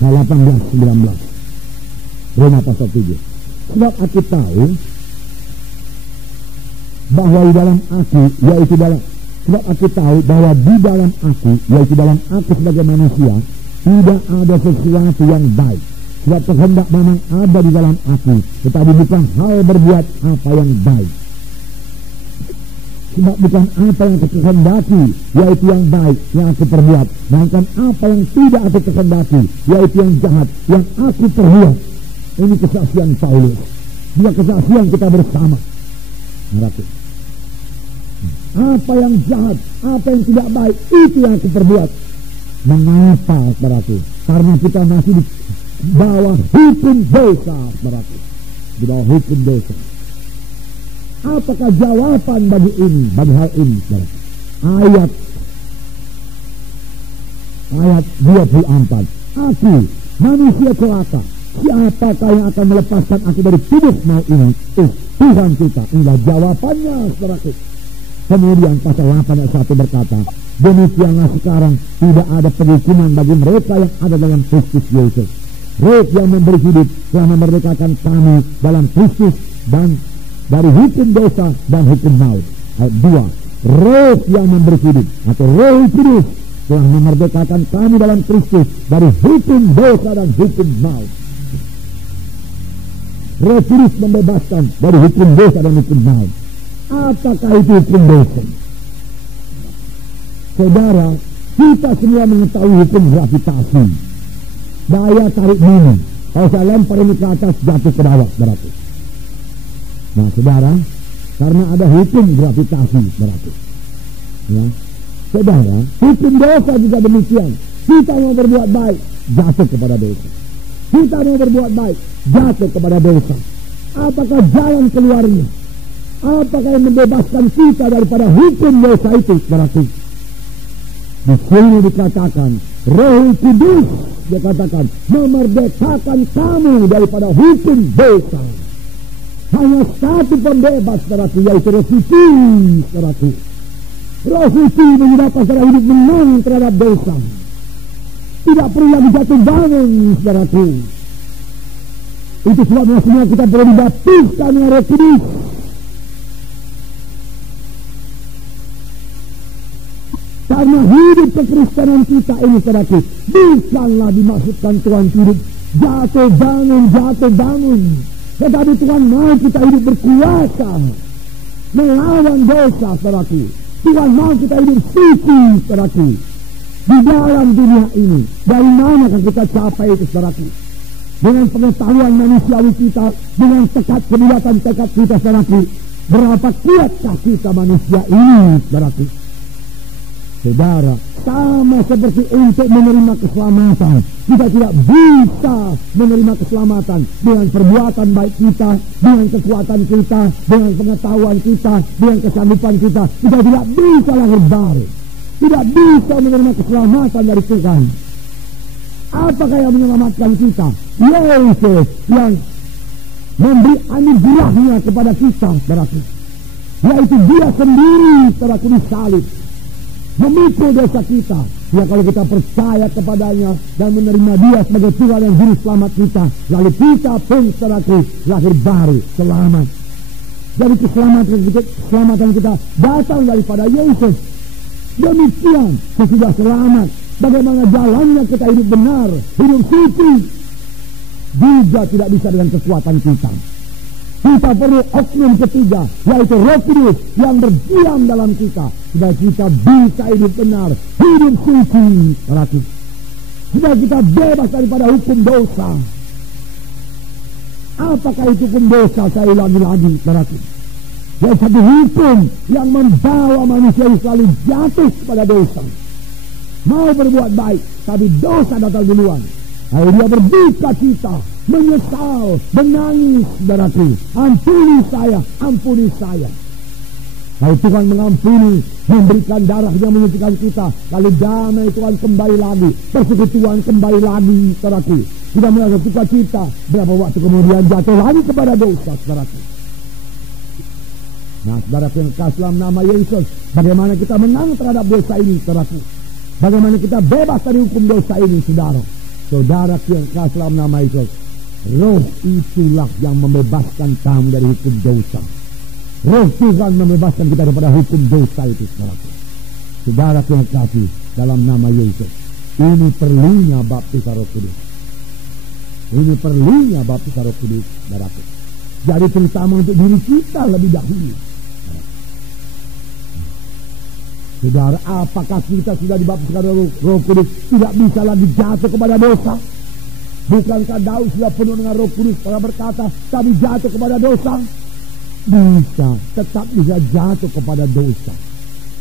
18-19. Roma pasal 7. Sebab aku tahu bahwa di dalam aku, yaitu dalam, sebab aku tahu bahwa di dalam aku, yaitu dalam aku sebagai manusia, tidak ada sesuatu yang baik. Sebab kehendak memang ada di dalam aku, tetapi bukan hal berbuat apa yang baik. Sebab bukan apa yang aku kehendaki, yaitu yang baik, yang aku perbuat, melainkan apa yang tidak aku kehendaki, yaitu yang jahat, yang aku perbuat. Ini kesaksian Paulus. Juga kesaksian kita bersama. Berarti apa yang jahat, apa yang tidak baik, itu yang aku perbuat. Mengapa berarti? Karena kita masih di bawah hukum dosa berarti. Di bawah hukum dosa. Apakah jawaban bagi ini, bagi hal ini? Berarti ayat 24. Aku manusia celaka. Siapakah yang akan melepaskan aku dari tubuh maut ini? Tuhan kita. Inilah jawabannya, saudaraku. Kemudian pasal 8 ayat 1 berkata, demikianlah sekarang tidak ada penghukuman bagi mereka yang ada dalam Kristus Yesus. Roh yang memberi hidup telah memerdekakan kami dalam Kristus dan dari hukum dosa dan hukum maut. Ayat 2, roh yang memberi hidup atau Roh Kudus telah memerdekakan kami dalam Kristus dari hukum dosa dan hukum maut. Roh Kudus membebaskan dari hukum dosa dan hukum maut. Apakah itu hukum dosa? Saudara, kita semua mengetahui hukum gravitasi. Daya tarik bumi. Kalau saya lempar ini ke atas, jatuh ke bawah berarti. Nah, saudara, karena ada hukum gravitasi berarti. Ya, saudara, hukum dosa juga demikian. Kita mau berbuat baik, jatuh kepada dosa. Kita mau berbuat baik, jatuh kepada dosa. Apakah jalan keluarnya? Apakah yang membebaskan kita daripada hukum dosa itu? Berarti di sini dikatakan Roh Kudus, dia katakan memerdekakan kamu daripada hukum dosa. Hanya satu pembebas, berarti, yaitu Roh Suci, berarti. Roh Suci menyebabkan saudara hidup menang terhadap dosa. Tidak perlu lagi jatuh bangun, saudaraku. Itu sebabnya semua kita perlu dibaptiskan oleh Roh Kudus. Karena hidup kekristenan kita ini, saudaraku, bukanlah dimaksudkan Tuhan hidup jatuh bangun. Tetapi Tuhan mau kita hidup berkuasa melawan dosa, saudaraku. Tuhan mau kita hidup suci, saudaraku, di dalam dunia ini. Dari mana akan kita capai itu, saudaraku? Dengan pengetahuan manusiawi kita, dengan tekad kita, saudaraku. Berapa kuatkah kita manusia ini, saudaraku? Saudara, sama seperti untuk menerima keselamatan, kita tidak bisa menerima keselamatan dengan perbuatan baik kita, dengan kekuatan kita, dengan pengetahuan kita, dengan kesanggupan kita. Kita tidak bisa lahir baru, tidak bisa menerima keselamatan dari Tuhan. Apakah yang menyelamatkan kita? Yesus yang memberi anugerahnya kepada kita, berarti, yaitu Dia sendiri, saudaraku, disalib, memikul dosa kita. Ya, kalau kita percaya kepadanya dan menerima Dia sebagai Tuhan dan Juru Selamat kita, lalu kita pun, saudaraku, lahir baru, selamat. Jadi keselamatan kita datang daripada Yesus. Demikian sesudah selamat, bagaimana jalannya kita hidup benar, hidup suci, juga tidak bisa dengan kekuatan kita. Kita perlu oknum ketiga, yaitu Roh Kudus yang berdiam dalam kita, supaya kita bisa hidup benar, hidup suci, berarti supaya kita bebas daripada hukum dosa. Apakah itu hukum dosa? Saya ulangi lagi, berarti yaitu satu hukum yang membawa manusia selalu jatuh kepada dosa. Mau berbuat baik, tapi dosa datang duluan. Lalu dia berduka cita, menyesal, menangis, saudaraku. Ampuni saya. Lalu Tuhan mengampuni, memberikan darahnya, menyucikan kita. Lalu damai Tuhan kembali lagi, persekutuan kembali lagi, saudaraku. Tidak merasa suka cita, berapa waktu kemudian jatuh lagi kepada dosa, saudaraku. Nah, saudaraku yang kasih dalam nama Yesus, bagaimana kita menang terhadap dosa ini, saudaraku? Bagaimana kita bebas dari hukum dosa ini, saudara? Saudara yang kasih dalam nama Yesus, Roh itulah yang membebaskan kamu dari hukum dosa. Roh Tuhan membebaskan kita daripada hukum dosa itu, saudara. Saudara yang kasih dalam nama Yesus, ini perlunya baptis Roh Kudus. Ini perlunya baptis Roh Kudus, saudaraku. Jadi terutama untuk diri kita lebih dahulu. Saudara, apakah kita sudah dibaptiskan Roh Kudus tidak bisa lagi jatuh kepada dosa? Bukankah Daud sudah penuh dengan Roh Kudus pada berkata, kami jatuh kepada dosa? Bisa, tetap bisa jatuh kepada dosa.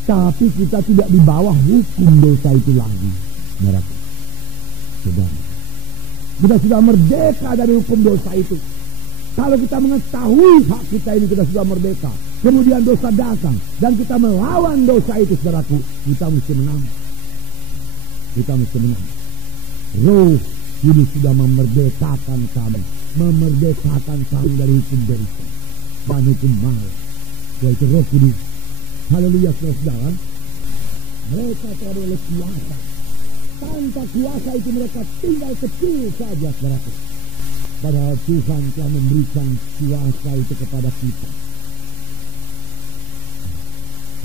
Tapi kita tidak di bawah hukum dosa itu lagi. Saudara, kita sudah merdeka dari hukum dosa itu. Kalau kita mengetahui hak kita ini, kita sudah merdeka. Kemudian dosa datang dan kita melawan dosa itu, saudaraku, kita mesti menang. Kita mesti menang. Roh Kudus sudah memerdekakan kami, dari hukum dosa dan hukum maut, yaitu Roh Kudus. Haleluya, saudara. Mereka telah oleh kuasa. Tanpa kuasa itu mereka tinggal kecil saja, saudaraku. Padahal Tuhan telah memberikan kuasa itu kepada kita.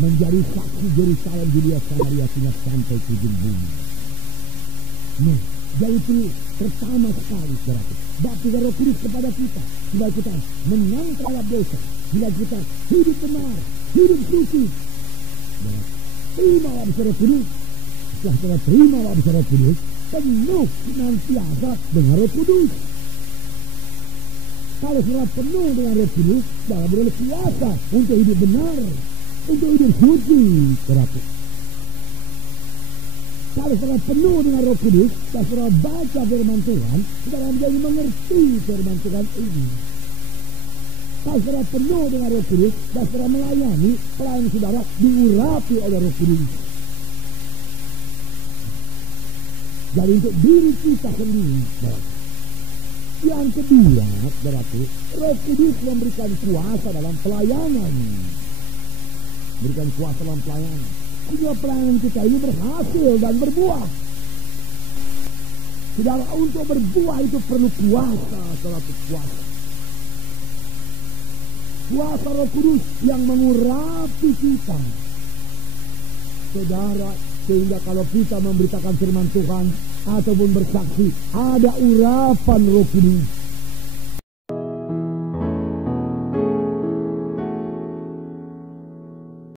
Menjadi saksi Yerusalem, Judea, Samaria, hingga sampai ke ujung bumi. Nah, jadi itu pertama sekali, saudaraku, baptis Roh Kudus kepada kita, bila kita menang terhadap dosa, bila kita hidup benar, hidup suci. Terima baptis Roh Kudus. Setelah kita terima baptis Roh Kudus, penuh senantiasa dengan Roh Kudus. Kalau sudah penuh dengan Roh Kudus, dalam beroleh kuasa untuk hidup benar, untuk hidup suci, saudaraku. Kalau sudah penuh dengan Roh Kudus, kita sudah baca firman Tuhan, kita akan menjadi mengerti firman Tuhan ini. Kalau sudah penuh dengan Roh Kudus, kita sudah melayani, pelayan saudara diurapi oleh Roh Kudus. Jadi untuk diri kita sendiri, saudara. Yang kedua, saudaraku, Roh Kudus memberikan kuasa dalam pelayanan. Berikan kuasa dalam pelayanan. Sehingga pelayanan kita ini berhasil dan berbuah. Saudara, untuk berbuah itu perlu kuasa, saudaraku, kuasa. Kuasa Roh Kudus yang mengurapi kita. Saudara, sehingga kalau kita memberitakan firman Tuhan ataupun bersaksi, ada urapan Roh Kudus.